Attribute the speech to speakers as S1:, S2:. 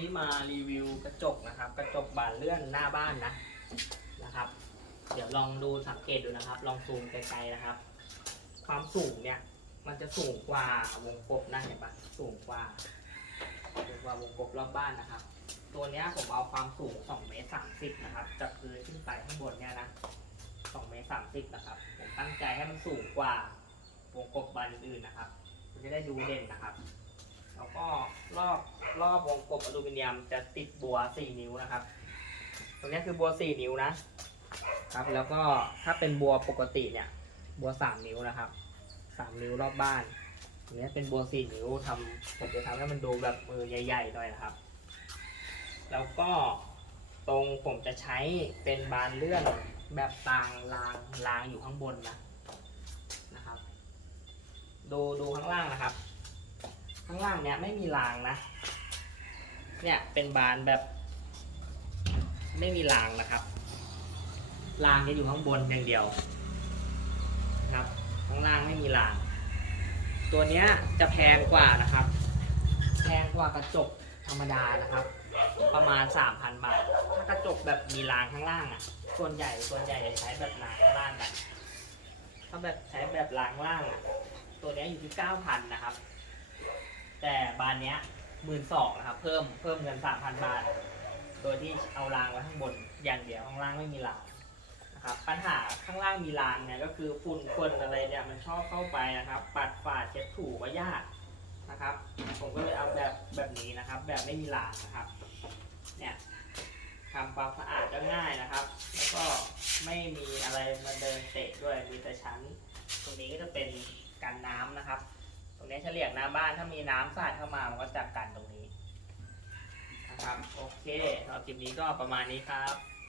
S1: นี้มารีวิวกระจกนะครับ กระจกบานเลื่อนหน้าบ้านนะนะครับ เดี๋ยวลองดูสังเกตดูนะครับ ลองซูมไกลๆนะครับ ความสูงเนี่ย มันจะสูงกว่าวงกบนะเห็นปะสูงกว่าสูงกว่าวงกบรอบบ้านนะครับ ตัวเนี้ยผมเอาความสูง2เมตร30นะครับจากพื้นขึ้นไปข้างบนเนี่ยนะ2เมตร30นะครับ ผมตั้งใจให้มันสูงกว่าวงกบบานอื่นๆนะครับ มันจะได้ดูเด่นนะครับ แล้วก็รอบรอบวงกบอลูมิเนียมจะติดบัว 4 นิ้วนะครับ ตรงนี้คือบัว 4 นิ้วนะครับ แล้วก็ถ้าเป็นบัวปกติเนี่ย บัว 3 นิ้วนะครับ 3 นิ้วรอบบ้านตรงนี้เป็นบัว 4 นิ้วทำผมจะทำให้มันดูแบบมือใหญ่ๆหน่อยนะครับ แล้วก็ตรงผมจะใช้เป็นบานเลื่อนแบบตางรางรางอยู่ข้างบนนะนะครับ ดูดูข้างล่างนะครับ ข้างล่างเนี่ยไม่มีรางนะ เนี่ยเป็นบานแบบ ไม่มีรางนะครับ รางจะอยู่ข้างบนอย่างเดียวนะครับข้างล่างไม่มีราง ตัวเนี้ยจะแพงกว่านะครับ แพงกว่ากระจกธรรมดานะครับ ประมาณ 3,000 บาท ถ้ากระจกแบบมีรางข้างล่างอะ ส่วนใหญ่ส่วนใหญ่จะใช้แบบรางข้างล่างกัน ถ้าแบบใช้แบบรางล่างอะ ตัวเนี้ยอยู่ที่ 9,000 นะครับ แต่บานเนี้ยหมื่นสองนะครับ เพิ่มเพิ่มเงิน3,000บาท โดยที่เอารางไว้ข้างบนอย่างเดียวข้างล่างไม่มีรางนะครับปัญหาข้างล่างมีรางเนี่ยก็คือฝุ่นควนอะไรเนี่ยมันชอบเข้าไปนะครับ ปัดฝาดเช็ดถูก็ยากนะครับ ผมก็เลยเอาแบบแบบนี้นะครับ แบบไม่มีรางนะครับ เนี่ยทำความสะอาดก็ง่ายนะครับ แล้วก็ไม่มีอะไรมาเดินเตะด้วยมีแต่ชั้น ตรงนี้ก็จะเป็นกันน้ำนะครับ ตรงนี้เฉลี่ยงหน้าบ้านถ้ามีน้ำสาดเข้ามามันก็จับกันตรงนี้นะครับโอเคสำหรับคลิปนี้ก็ประมาณนี้ครับ